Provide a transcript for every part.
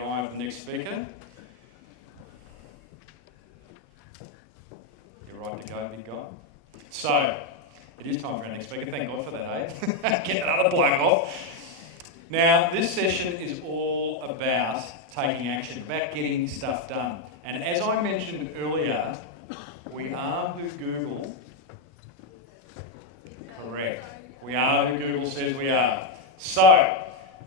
guy of the next speaker. You're right to go, big guy. So, it is time for our next speaker. Thank God for that, eh? Get that other bloke off. Now, this session is all about taking action, about getting stuff done. And as I mentioned earlier, we are who Google... Correct. We are who Google says we are. So,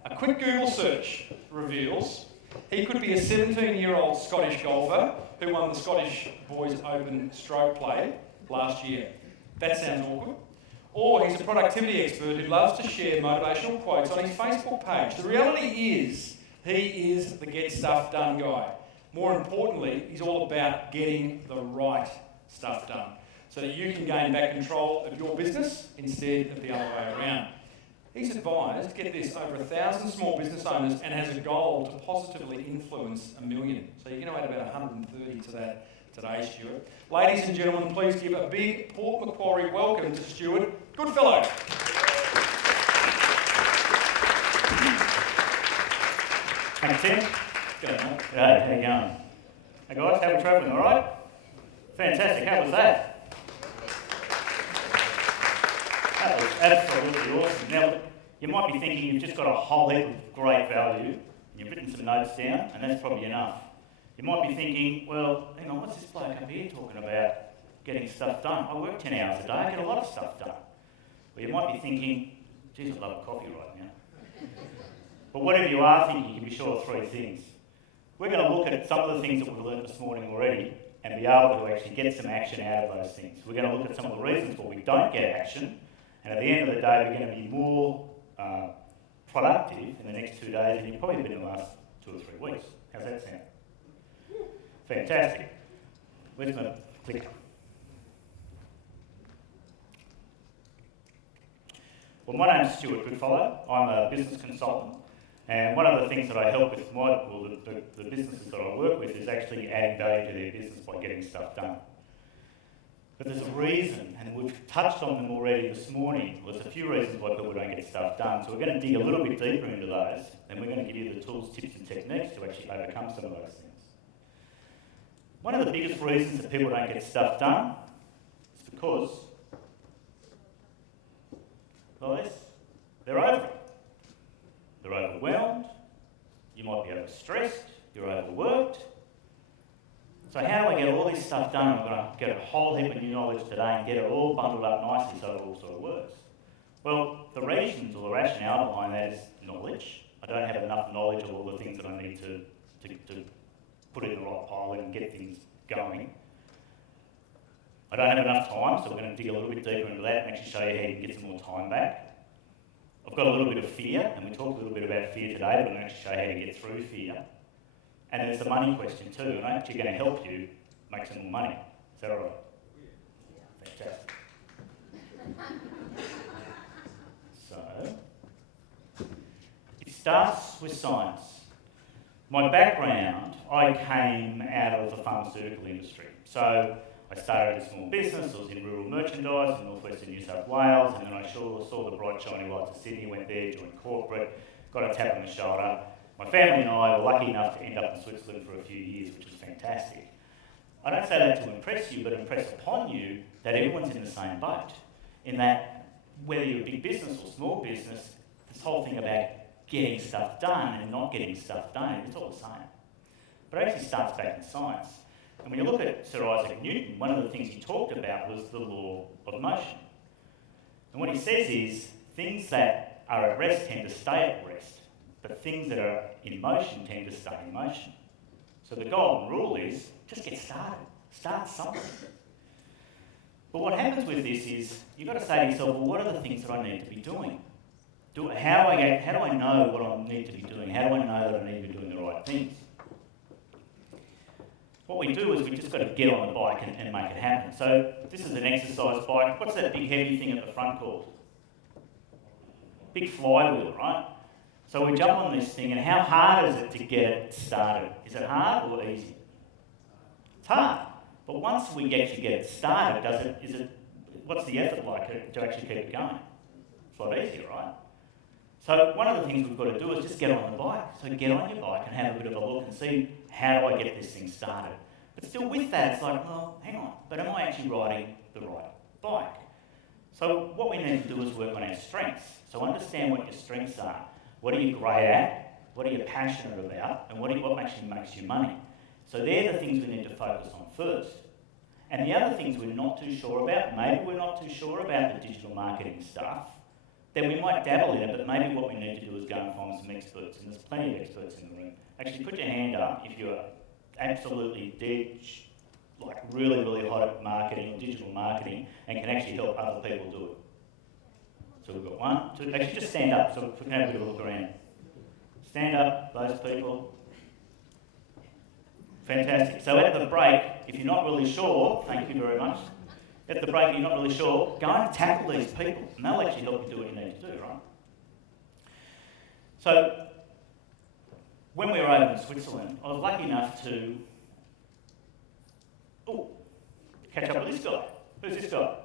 a quick Google search reveals he could be a 17-year-old Scottish golfer who won the Scottish Boys Open stroke play last year. That sounds awkward. Or he's a productivity expert who loves to share motivational quotes on his Facebook page. The reality is, he is the get stuff done guy. More importantly, he's all about getting the right stuff done so that you can gain back control of your business instead of the other way around. He's advised, get this, over 1,000 small business owners and has a goal to positively influence 1 million. So you're going to add about 130 to that today, Stuart. Ladies and gentlemen, please give a big Port Macquarie welcome to Stuart Goodfellow. Thanks, Tim. G'day, mate. G'day, how you going? Hey guys, how are we travelling, alright? Fantastic, how was that? That was absolutely awesome. Now, you might be thinking you've just got a whole heap of great value, and you've written some notes down, and that's probably enough. You might be thinking, well, hang on, what's this bloke up here talking about getting stuff done? I work 10 hours a day, I get a lot of stuff done. Well, you might be thinking, geez, I'd love a coffee right now. But whatever you are thinking, you can be sure of three things. We're going to look at some of the things that we've learned this morning already and be able to actually get some action out of those things. We're going to look at some of the reasons why we don't get action, and at the end of the day, we're going to be more productive in the next 2 days than you've probably been in the last 2 or 3 weeks. How's that sound? Fantastic. Where's my clicker? Well, my name's Stuart Goodfellow. I'm a business consultant, and one of the things that I help with the businesses that I work with is actually adding value to their business by getting stuff done. But there's a reason, and we've touched on them already this morning. There's a few reasons why people don't get stuff done, so we're going to dig a little bit deeper into those, and we're going to give you the tools, tips and techniques to actually overcome some of those things. One of the biggest reasons that people don't get stuff done is because, guys, they're over it. They're overwhelmed, you might be overstressed, you're overworked. So how do I get all this stuff done? I'm going to get a whole heap of new knowledge today and get it all bundled up nicely so it all sort of works. Well, the reasons or the rationale behind that is knowledge. I don't have enough knowledge of all the things that I need to put in the right pile and get things going. I don't have enough time, so we're going to dig a little bit deeper into that and actually show you how you can get some more time back. I've got a little bit of fear, and we talked a little bit about fear today, but I'm going to actually show you how to get through fear. And there's the money question too, and I'm actually going to help you make some more money. Is that all right? Yeah. Fantastic. So, it starts with science. My background, I came out of the pharmaceutical industry. So I started a small business, I was in rural merchandise in northwestern New South Wales, and then I saw the bright shiny lights of Sydney, went there, joined corporate, got a tap on the shoulder. My family and I were lucky enough to end up in Switzerland for a few years, which was fantastic. I don't say that to impress you, but impress upon you that everyone's in the same boat, in that whether you're a big business or small business, this whole thing about getting stuff done and not getting stuff done, it's all the same. But it actually starts back in science. And when you look at Sir Isaac Newton, one of the things he talked about was the law of motion. And what he says is, things that are at rest tend to stay at rest, but things that are in motion tend to stay in motion. So the golden rule is, just get started. Start something. But what happens with this is, you've got to say to yourself, well, what are the things that I need to be doing? How do I know what I need to be doing? How do I know that I need to be doing the right things? What we do is we just got to get on the bike and make it happen. So this is an exercise bike. What's that big heavy thing at the front called? Big flywheel, right? So we jump on this thing, and how hard is it to get it started? Is it hard or easy? It's hard. But once we actually get it started, what's the effort like to actually keep it going? It's a lot easier, right? So one of the things we've got to do is just get on the bike. So get on your bike and have a bit of a look and see, how do I get this thing started? But still with that, it's like, well, hang on, but am I actually riding the right bike? So what we need to do is work on our strengths. So understand what your strengths are. What are you great at? What are you passionate about? And what actually makes you money? So they're the things we need to focus on first. And the other things we're not too sure about, maybe we're not too sure about the digital marketing stuff, then we might dabble in it, but maybe what we need to do is go and find some experts, and there's plenty of experts in the room. Actually, put your hand up if you're absolutely dead, like really, really hot at marketing or digital marketing and can actually help other people do it. So we've got 1, 2, actually just stand up so we can have a bit of a look around. Stand up, those people. Fantastic. So at the break, if you're not really sure, thank you very much. At the break, you're not really sure, go and tackle these people, and they'll actually help you do what you need to do, right? So, when we were over in Switzerland, I was lucky enough to catch up with this guy. Who's this guy?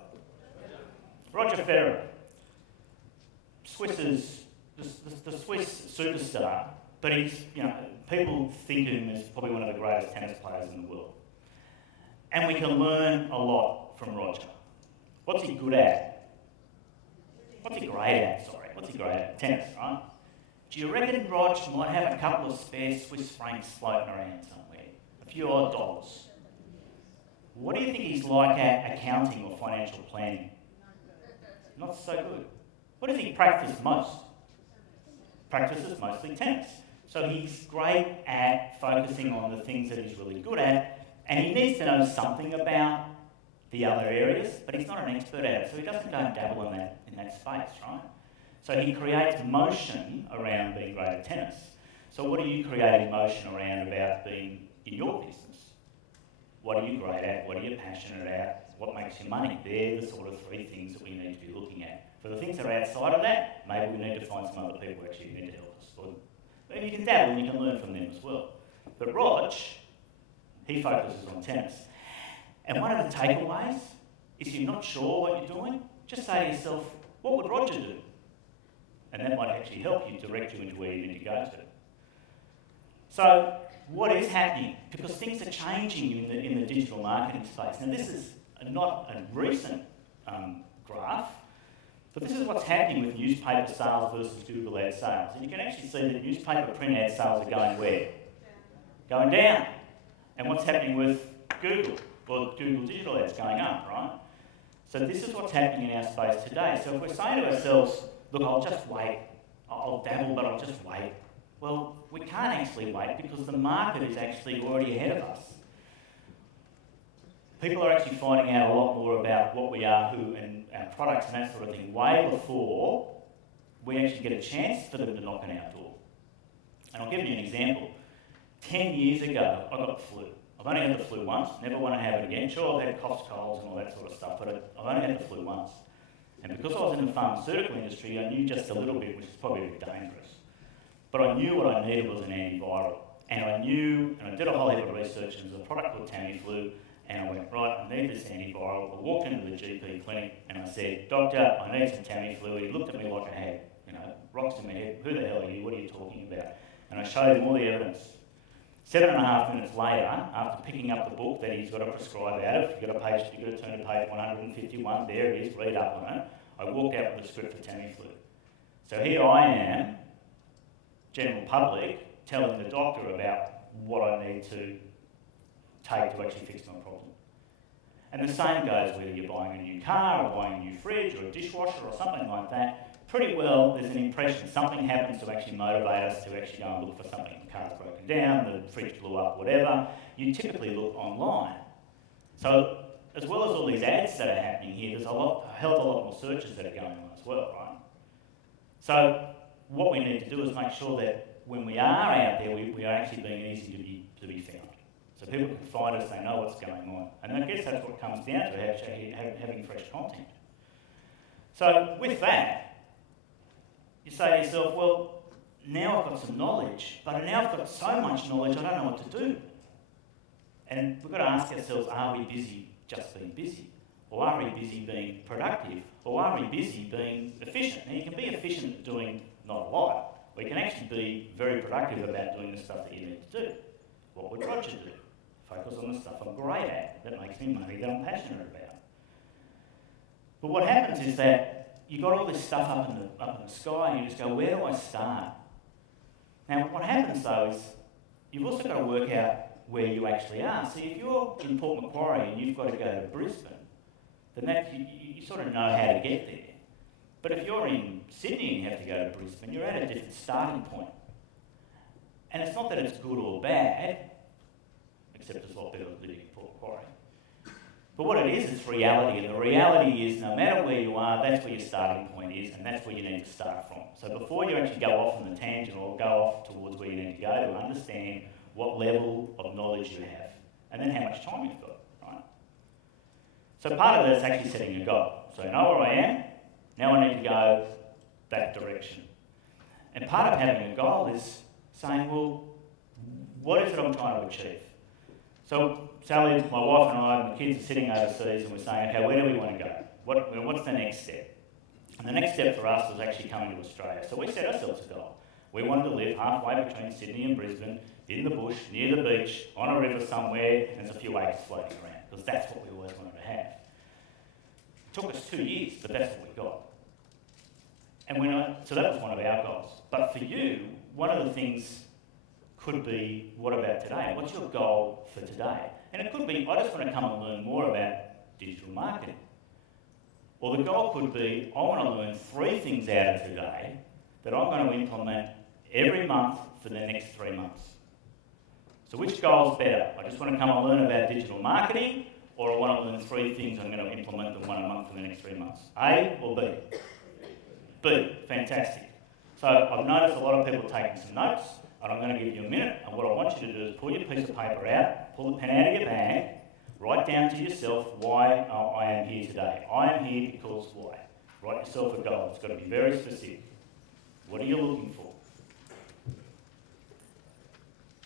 Roger Federer. The Swiss superstar, but he's, people think of him as probably one of the greatest tennis players in the world. And we can learn a lot from Roger. What's he good at? What's he great at, sorry? What's he great at? Tennis, right? Do you reckon Rog might have a couple of spare Swiss francs floating around somewhere? A few odd dollars? What do you think he's like at accounting or financial planning? Not so good. What does he practice most? Practices mostly tennis. So he's great at focusing on the things that he's really good at, and he needs to know something about the other areas, but he's not an expert at it, so he doesn't go and dabble in that space, right? So he creates motion around being great at tennis. So what are you creating motion around about being in your business? What are you great at? What are you passionate about? What makes you money? They're the sort of 3 things that we need to be looking at. For the things that are outside of that, maybe we need to find some other people who actually need to help us. But you can dabble and you can learn from them as well. But Rog, he focuses on tennis. And one of the takeaways is, if you're not sure what you're doing, just say to yourself, what would Roger do? And that might actually help you, direct you into where you need to go to. So, what is happening? Because things are changing in the digital marketing space. Now, this is not a recent graph, but this is what's happening with newspaper sales versus Google ad sales. And you can actually see that newspaper print ad sales are going where? Going down. And what's happening with Google? Well, Google digital ads going up, right? So this is what's happening in our space today. So if we're saying to ourselves, look, I'll just wait, I'll dabble, but I'll just wait. Well, we can't actually wait because the market is actually already ahead of us. People are actually finding out a lot more about what we are, who, and our products and that sort of thing way before we actually get a chance for them to knock on our door. And I'll give you an example. 10 years ago, I got the flu. I've only had the flu once, never want to have it again. Sure, I've had coughs, colds and all that sort of stuff, but I've only had the flu once. And because I was in the pharmaceutical industry, I knew just a little bit, which is probably a bit dangerous. But I knew what I needed was an antiviral. And I knew, and I did a whole heap of research, and there was a product called Tamiflu, and I went, right, I need this antiviral. I walked into the GP clinic and I said, doctor, I need some Tamiflu. He looked at me like I had, rocks in my head. Who the hell are you? What are you talking about? And I showed him all the evidence. 7.5 minutes later, after picking up the book that he's got to prescribe out of, you've got to turn to page 151, there it is, read up on it. I walked out with a script for Tamiflu. So here I am, general public, telling the doctor about what I need to take to actually fix my problem. And the same goes whether you're buying a new car or buying a new fridge or a dishwasher or something like that. Pretty well, there's an impression something happens to actually motivate us to actually go and look for something. The car's broken down, the fridge blew up, whatever. You typically look online. So, as well as all these ads that are happening here, there's a hell of a lot more searches that are going on as well, right? So, what we need to do is make sure that when we are out there, we are actually being easy to be found. So people can find us, they know what's going on. And I guess that's what comes down to, actually having fresh content. So with that, you say to yourself, well, now I've got some knowledge, but now I've got so much knowledge, I don't know what to do. And we've got to ask ourselves, are we busy just being busy? Or are we busy being productive? Or are we busy being efficient? Now you can be efficient at doing not a lot, we can actually be very productive about doing the stuff that you need to do. What would Roger do? Focus on the stuff I'm great at, that makes me money, that I'm passionate about. But what happens is that you've got all this stuff up in the sky and you just go, where do I start? Now what happens though is you've also got to work out where you actually are. See, if you're in Port Macquarie and you've got to go to Brisbane, then you sort of know how to get there. But if you're in Sydney and you have to go to Brisbane, you're at a different starting point. And it's not that it's good or bad, except it's a lot better than living in Port Macquarie. But what it is, it's reality, and the reality is no matter where you are, that's where your starting point is, and that's where you need to start from. So before you actually go off on the tangent or go off towards where you need to go, to understand what level of knowledge you have, and then how much time you've got, right? So part of that is actually setting a goal. So I know where I am, now I need to go that direction. And part of having a goal is saying, well, what is it I'm trying to achieve? So Sally, my wife and I and the kids are sitting overseas and we're saying, okay, where do we want to go? What's the next step? And the next step for us was actually coming to Australia. So we set ourselves a goal. We wanted to live halfway between Sydney and Brisbane, in the bush, near the beach, on a river somewhere, and there's a few acres floating around, because that's what we always wanted to have. It took us 2 years, but that's what we got. And so that was one of our goals. But for you, one of the things could be, what about today? What's your goal for today? And it could be, I just want to come and learn more about digital marketing. Or the goal could be, I want to learn 3 things out of today that I'm going to implement every month for the next 3 months. So which goal is better? I just want to come and learn about digital marketing, or I want to learn 3 things I'm going to implement them 1 a month for the next 3 months? A or B? B, fantastic. So I've noticed a lot of people taking some notes, and I'm going to give you a minute, and what I want you to do is pull your piece of paper out, pull the pen out of your bag, write down to yourself why I am here today. I am here because why? Write yourself a goal. It's got to be very specific. What are you looking for?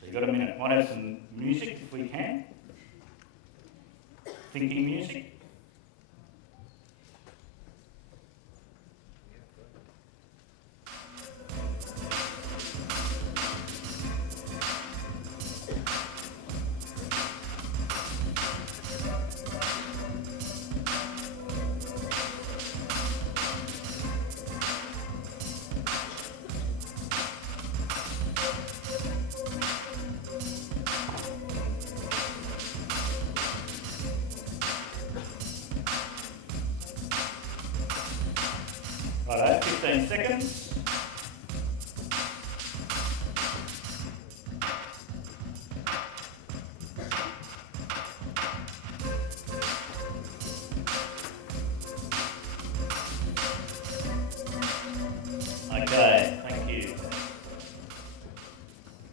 So you've got a minute. Might have some music if we can. Thinking music. Righto, 15 seconds. Okay, thank you.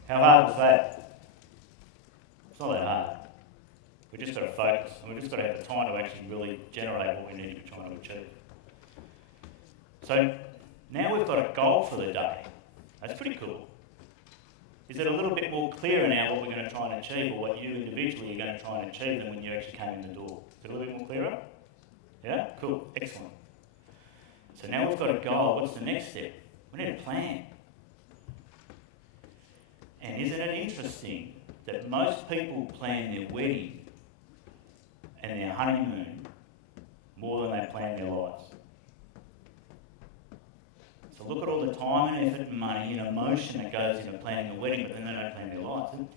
How hard was that? It's not that hard. We've just got to focus, and we've just got to have the time to actually really generate what we need to be trying to achieve. So now we've got a goal for the day. That's pretty cool. Is it a little bit more clearer now what we're going to try and achieve, or what you individually are going to try and achieve than when you actually came in the door? Is it a little bit more clearer? Yeah? Cool. Excellent. So now we've got a goal. What's the next step? We need a plan. And isn't it interesting that most people plan their wedding and their honeymoon more than they plan their lives? So look at all the time and effort and money and emotion that goes into planning a wedding, but then they don't plan their lives. And,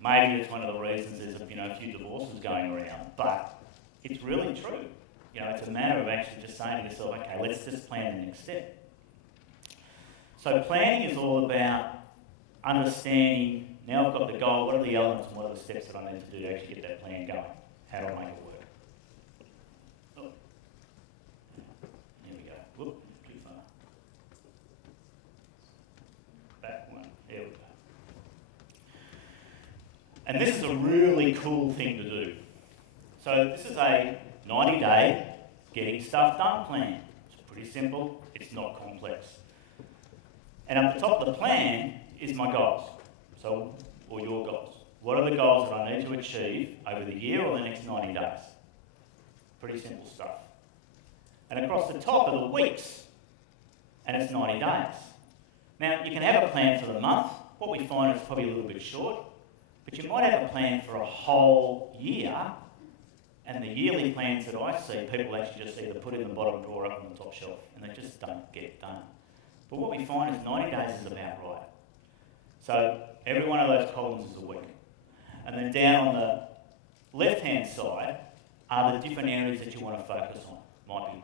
maybe it's one of the reasons there's a few divorces going around, but it's really true. It's a matter of actually just saying to yourself, okay, let's just plan the next step. So planning is all about understanding, now I've got the goal, what are the elements and what are the steps that I need to do to actually get that plan going? How do I make it work? Oh. There we go. Whoop, too far. Back one. There we go. And this is a really cool thing to do. So this is a 90-day getting stuff done plan. It's pretty simple. It's not complex. And at the top of the plan is my goals. So, or your goals. What are the goals that I need to achieve over the year or the next 90 days? Pretty simple stuff. And across the top are the weeks. and it's 90 days. Now, you can have a plan for the month. What we find is probably a little bit short, but you might have a plan for a whole year, and the yearly plans that I see, people actually just either put in the bottom drawer up on the top shelf, and they just don't get done. But what we find is 90 days is about right. So every one of those columns is a week. And then down on the left-hand side are the different areas that you want to focus on. Might be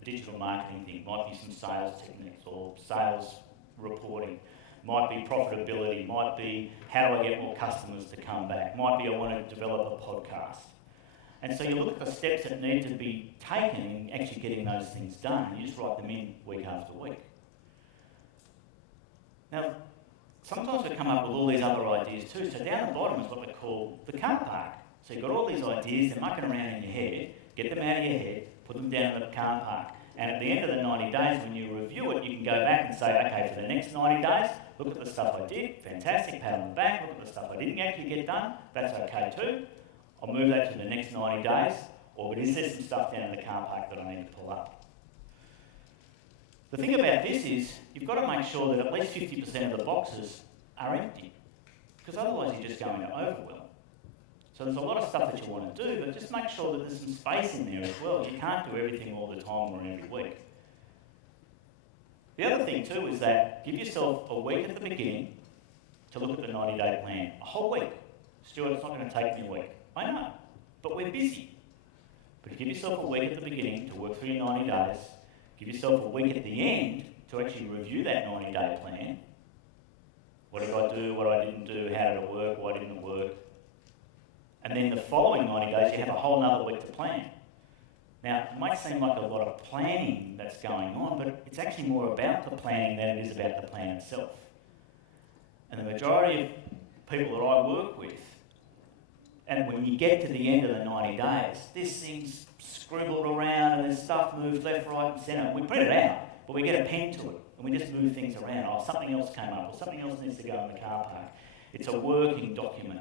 a digital marketing thing, might be some sales techniques or sales reporting, might be profitability, might be how do I get more customers to come back, might be I want to develop a podcast. And so you look at the steps that need to be taken in actually getting those things done, and you just write them in week after week. Now, sometimes we come up with all these other ideas too. So down the bottom is what they call the car park. So you've got all these ideas, they're mucking around in your head, get them out of your head, put them down in the car park. And at the end of the 90 days, when you review it, you can go back and say, okay, for the next 90 days, look at the stuff I did, fantastic, pat on the back, look at the stuff I didn't actually get done, that's okay too. I'll move that to the next 90 days, or is there some stuff down in the car park that I need to pull up? The thing about this is, you've got to make sure that at least 50% of the boxes are empty, because otherwise you're just going to overwhelm. So there's a lot of stuff that you want to do, but just make sure that there's some space in there as well. You can't do everything all the time or every week. The other thing too is that give yourself a week at the beginning to look at the 90-day plan. A whole week. Stuart, it's not going to take me a week. I know, but we're busy. But give yourself a week at the beginning to work through your 90 days. Give yourself a week at the end to actually review that 90-day plan. What did I do? What I didn't do? How did it work? Why didn't it work? And then the following 90 days, you have a whole other week to plan. Now, it might seem like a lot of planning that's going on, but it's actually more about the planning than it is about the plan itself. And the majority of people that I work with, and when you get to the end of the 90 days, this thing's scribbled around and there's stuff moved left, right and centre. We print it out, but we get a pen to it and we just move things around. Oh, something else came up or something else needs to go in the car park. It's a working document.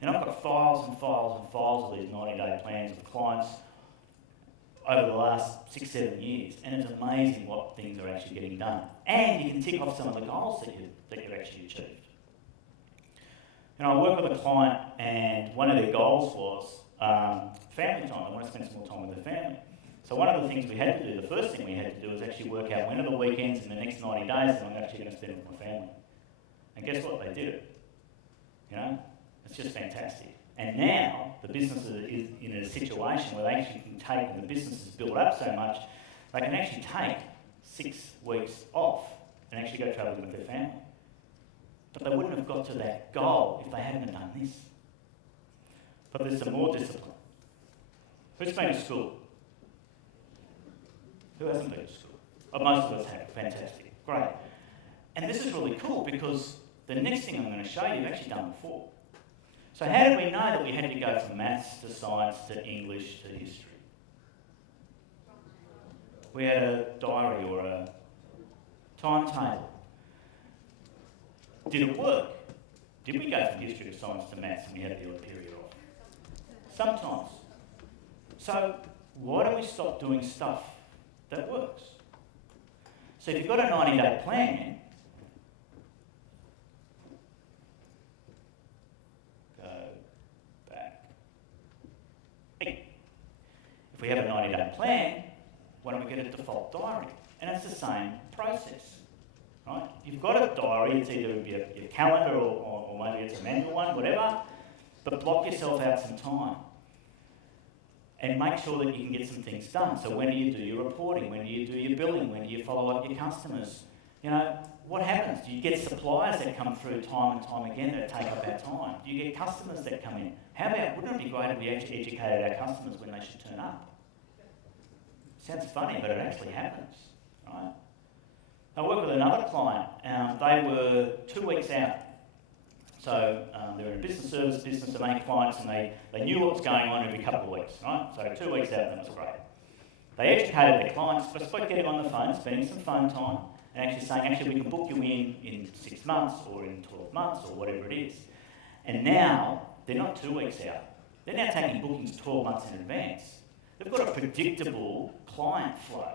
And I've got files and files and files of these 90-day plans with clients over the last 6-7 years, and it's amazing what things are actually getting done. And you can tick off some of the goals that you've actually achieved. And I work with a client, and one of their goals was family time. They want to spend some more time with their family. So one of the things we had to do, the first thing we had to do was actually work out when are the weekends in the next 90 days that I'm actually going to spend with my family. And guess what? They did it. You know? It's just fantastic. And now the business is in a situation where they actually can take, and the business has built up so much, they can actually take 6 weeks off and actually go travelling with their family. But they wouldn't have got to that goal if they hadn't done this. But there's some more discipline. Who's been to school? Who hasn't been to school? Oh, most of us have. Fantastic. Great. And this is really cool because the next thing I'm going to show you, you've actually done before. So how did we know that we had to go from maths to science to English to history? We had a diary or a timetable. Did it work? Did we go from history to science to maths and we had the odd period off? Sometimes. So why don't we stop doing stuff that works? So if you've got a 90-day plan, if we have a 90-day plan, why don't we get a default diary? And it's the same process, right? You've got a diary, it's either your calendar or maybe it's a manual one, whatever, but block yourself out some time and make sure that you can get some things done. So when do you do your reporting? When do you do your billing? When do you follow up your customers? You know, what happens? Do you get suppliers that come through time and time again that take up our time? Do you get customers that come in? How about, wouldn't it be great if we actually educated our customers when they should turn up? Sounds funny, but it actually happens, right? I worked with another client. They were 2 weeks out. So they were in a business service business, the main clients, and they knew what was going on every couple of weeks, right? So 2 weeks out, that was great. They educated their clients, but spoke getting on the phone, spending some phone time, and actually saying, actually, we can book you in 6 months or in 12 months or whatever it is. And now, they're not 2 weeks out. They're now taking bookings 12 months in advance. They've got a predictable client flow.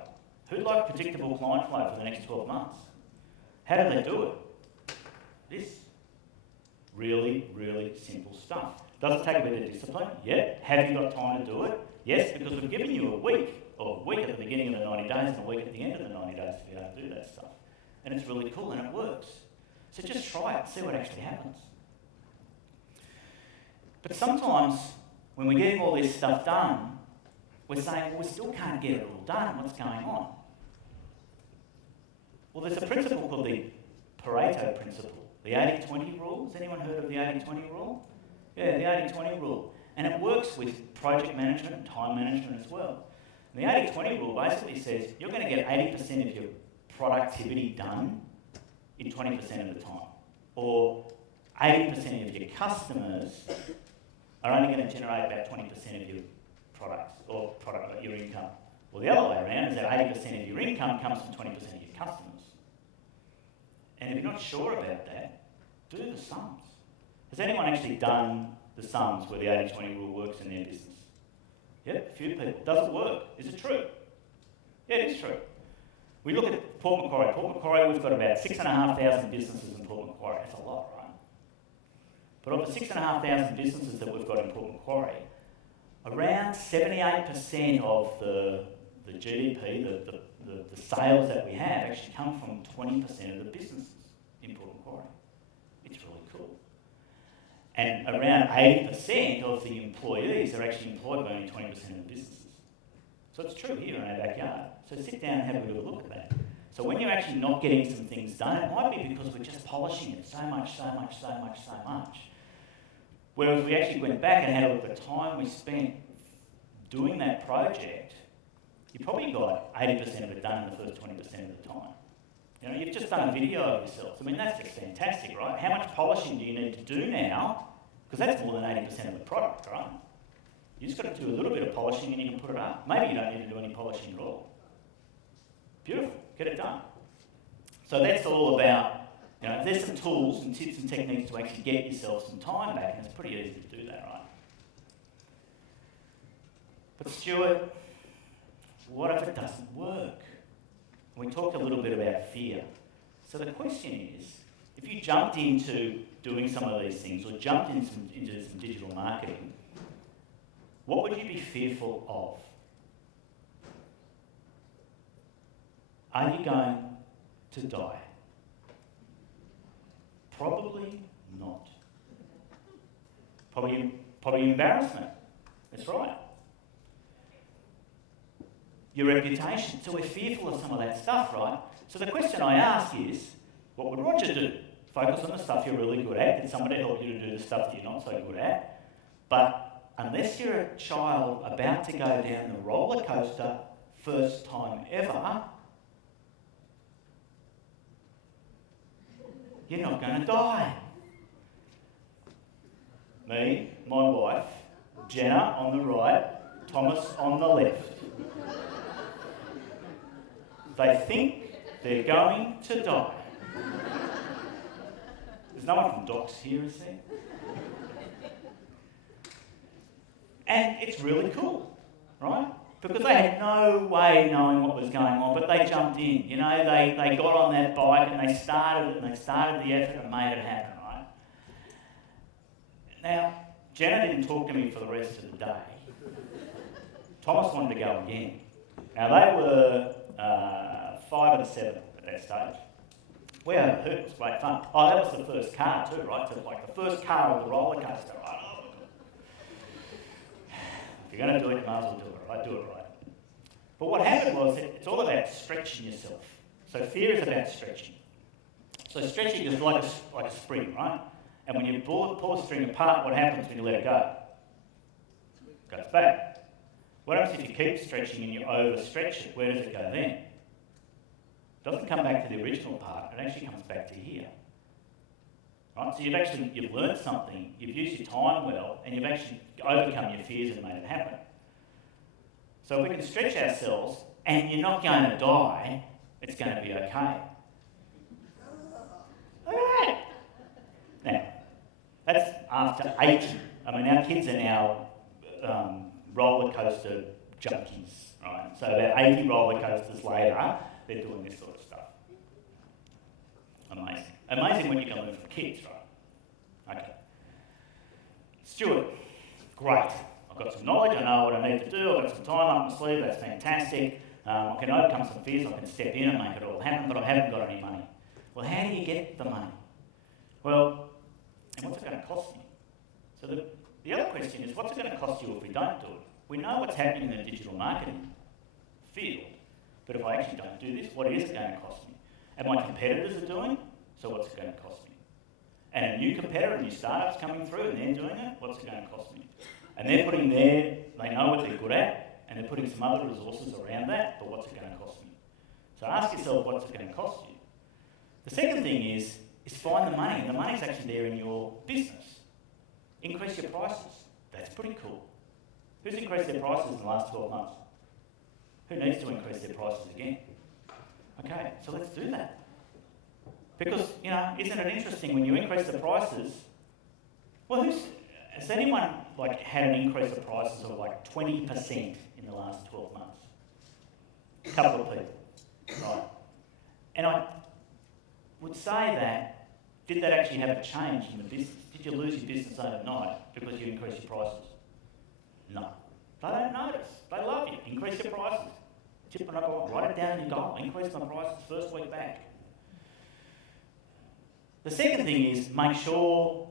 Who'd like predictable client flow for the next 12 months? How do they do it? This. Really, really simple stuff. Does it take a bit of discipline? Yeah. Have you got time to do it? Yes, because we've given you a week at the beginning of the 90 days and a week at the end of the 90 days to be able to do that stuff. And it's really cool and it works. So just try it and see what actually happens. But sometimes when we're getting all this stuff done, we're saying, well, we still can't get it all done. What's going on? Well, there's a principle called the Pareto principle. The 80-20 rule. Has anyone heard of the 80-20 rule? Yeah, the 80-20 rule. And it works with project management and time management as well. And the 80-20 rule basically says you're going to get 80% of your productivity done in 20% of the time. Or 80% of your customers are only going to generate about 20% of your products or your income. Well, the other way around is that 80% of your income comes from 20% of your customers. And if you're not sure about that, do the sums. Has anyone actually done the sums where the 80-20 rule works in their business? Yep, a few people. Does it work? Is it true? Yeah, it is true. We look at Port Macquarie. Port Macquarie, we've got about 6,500 businesses in Port Macquarie. That's a lot, right? But of the 6,500 businesses that we've got in Port Macquarie, around 78% of the GDP, the sales that we have, actually come from 20% of the businesses in Port Macquarie. It's really cool. And around 80% of the employees are actually employed by only 20% of the businesses. So it's true here in our backyard. So sit down and have a good look at that. So when you're actually not getting some things done, it might be because we're just polishing it so much. Whereas we actually went back and had a look at the time we spent doing that project, you probably got 80% of it done in the first 20% of the time. You know, you've just done a video of yourselves. I mean, that's just fantastic, right? How much polishing do you need to do now? Because that's more than 80% of the product, right? You just got to do a little bit of polishing and you can put it up. Maybe you don't need to do any polishing at all. Beautiful, get it done. So that's all about, you know, there's some tools and tips and techniques to actually get yourself some time back, and it's pretty easy to do that, right? But Stuart, what if it doesn't work? We talked a little bit about fear. So the question is, if you jumped into doing some of these things or jumped into some digital marketing, what would you be fearful of? Are you going to die? Probably not. Probably embarrassment. That's right. Your reputation. So we're fearful of some of that stuff, right? So the question I ask is, what would Roger do? Focus on the stuff you're really good at. Did somebody help you to do the stuff that you're not so good at? But unless you're a child about to go down the roller coaster first time ever, you're not going to die. Me, my wife, Jenna on the right, Thomas on the left. They think they're going to die. There's no one from Docs here, is there? And it's really cool, right? Because they had no way knowing what was going on, but they jumped in. You know, they got on that bike and they started the effort and made it happen, right? Now, Jenna didn't talk to me for the rest of the day. Thomas wanted to go again. Now, they were 5 and 7 at that stage. We overheard, it was great fun. Oh, that was the first car too, right? So like the first car of the roller coaster, right? If you're going to do it, you might as well do it, right? Do it right. But what happened was, it's all about stretching yourself. So fear is about stretching. So stretching is like a spring, right? And when you pull a string apart, what happens when you let it go? It goes back. What happens if you keep stretching and you overstretch it? Where does it go then? It doesn't come back to the original part, it actually comes back to here. Right? So you've learned something, you've used your time well, and you've actually overcome your fears and made it happen. So if we can stretch ourselves and you're not going to die, it's going to be okay. Alright. Now, that's after 80. I mean, our kids are now roller coaster junkies, right? So about 80 roller coasters later, they're doing this sort of stuff. Amazing. Amazing what you can learn from kids, right? Okay. Stuart, great. I've got some knowledge, I know what I need to do, I've got some time up my sleeve, that's fantastic. I can overcome some fears, I can step in and make it all happen, but I haven't got any money. Well, how do you get the money? Well, and what's it going to cost me? So the other question is, what's it going to cost you if we don't do it? We know what's happening in the digital marketing field, but if I actually don't do this, what is it going to cost me? And my competitors are doing, so what's it going to cost me? And a new competitor, new startups coming through and they're doing it, what's it going to cost me? And they're putting they know what they're good at, and they're putting some other resources around that, but what's it going to cost me? So ask yourself, what's it going to cost you? The second thing is find the money, and the money's actually there in your business. Increase your prices. That's pretty cool. Who's increased their prices in the last 12 months? Who needs to increase their prices again? Okay, so let's do that. Because, isn't it interesting when you increase the prices? Well, has anyone had an increase of prices of 20% in the last 12 months? A couple of people, right? And I would say that, did that actually have a change in the business? Did you lose your business overnight because you increased your prices? No. They don't notice. They love you. Increase your prices. Chip it up, write it down in your goal. Increase my prices first week back. The second thing is make sure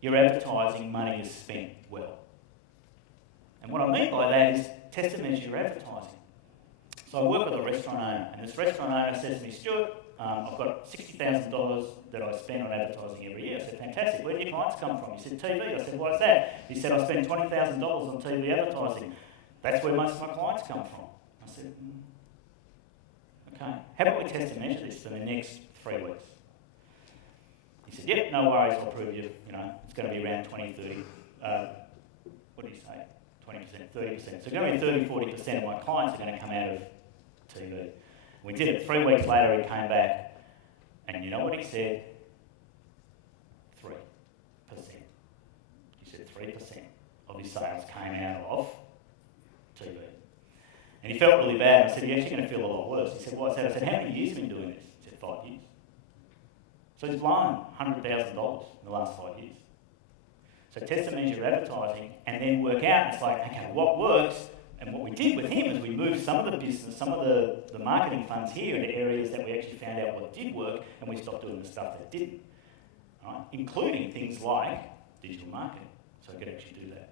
your advertising money is spent well. And what I mean by that is test and measure your advertising. So I work with a restaurant owner, and this restaurant owner says to me, Stuart, I've got $60,000 that I spend on advertising every year. I said, fantastic, where do your clients come from? He said, TV. I said, why is that? He said, I spend $20,000 on TV advertising. That's where most of my clients come from. I said, okay. How about we test and measure this for the next 3 weeks? He said, yep, no worries, I'll prove you. It's going to be around 20, 30, what do you say? 20%, 30%. So it's going to be 30, 40% of my clients are going to come out of TV. We did it. 3 weeks later, he came back, and you know what he said? 3%. He said 3% of his sales came out of TV. And he felt really bad. I said, you're actually going to feel a lot worse. He said, why is that? I said, how many years have you been doing this? He said, 5 years. So he's blown $100,000 in the last 5 years. So test and measure advertising, and then work out. It's like, okay, what works? And what we did with him is we moved some of the business, some of the marketing funds here into areas that we actually found out what did work, and we stopped doing the stuff that didn't, right? Including things like digital marketing. So I could actually do that.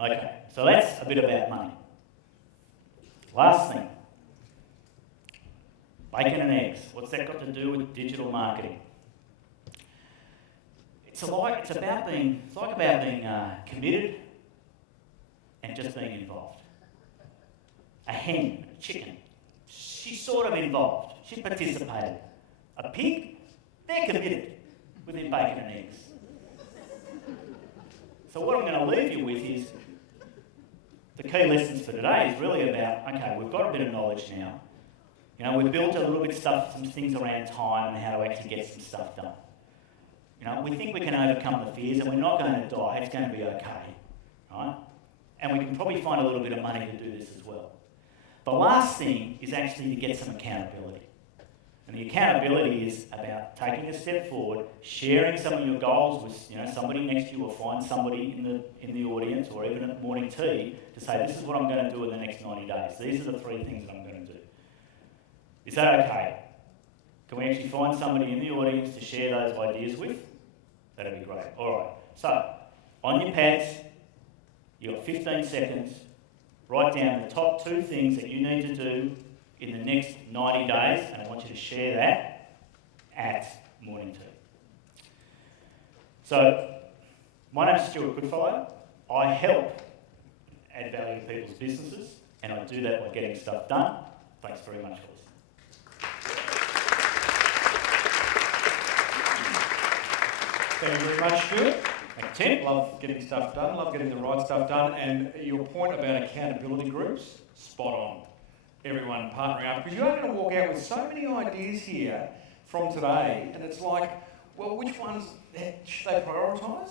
Okay, so that's a bit about money. Last thing, bacon and eggs. What's that got to do with digital marketing? It's about being committed and just being involved. A hen, a chicken, she's sort of involved. She participated. A pig, they're committed with their bacon and eggs. So what I'm going to leave you with is the key lessons for today is really about, okay, we've got a bit of knowledge now. We've built a little bit of stuff, some things around time and how to actually get some stuff done. We think we can overcome the fears and we're not going to die, it's going to be okay, right? And we can probably find a little bit of money to do this as well. The last thing is actually to get some accountability. And the accountability is about taking a step forward, sharing some of your goals with somebody next to you, or find somebody in the audience or even at morning tea to say, this is what I'm going to do in the next 90 days. These are the 3 things that I'm going to do. Is that okay? Can we actually find somebody in the audience to share those ideas with? That'd be great. All right. So, on your pads, you've got 15 seconds. Write down the top 2 things that you need to do in the next 90 days, and I want you to share that at morning tea. So, my name is Stuart Goodfellow. I help add value to people's businesses, and I do that by getting stuff done. Thanks very much for listening. Thank you very much, Stuart. Tim, love getting stuff done, love getting the right stuff done, and your point about accountability groups, spot on. Everyone partnering up, because you're going to walk out with so many ideas here from today, and it's like, well, which ones should they prioritise?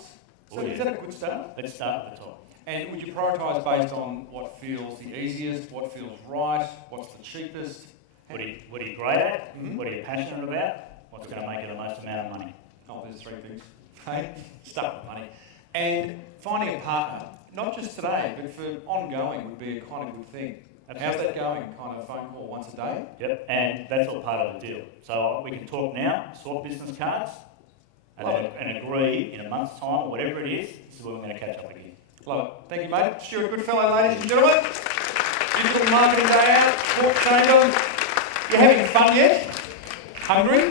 So is that a good start? Let's start at the top. And would you prioritise based on what feels the easiest, what feels right, what's the cheapest? What are you great at? What are you passionate about? What's going to make you the most amount of money? Oh, there's three things. Hey, start with money. And finding a partner, not just today, but for ongoing would be a kind of good thing. Absolutely. How's that going? Kind of phone call once a day? Yep, and that's all part of the deal. So we can talk now, swap business cards, and agree in a month's time, or whatever it is, this is where we're going to catch up again. Love it. Thank you, mate. Stuart Goodfellow, ladies and gentlemen. Digital Marketing Day Out, Sports Chamber. You having fun yet? Hungry?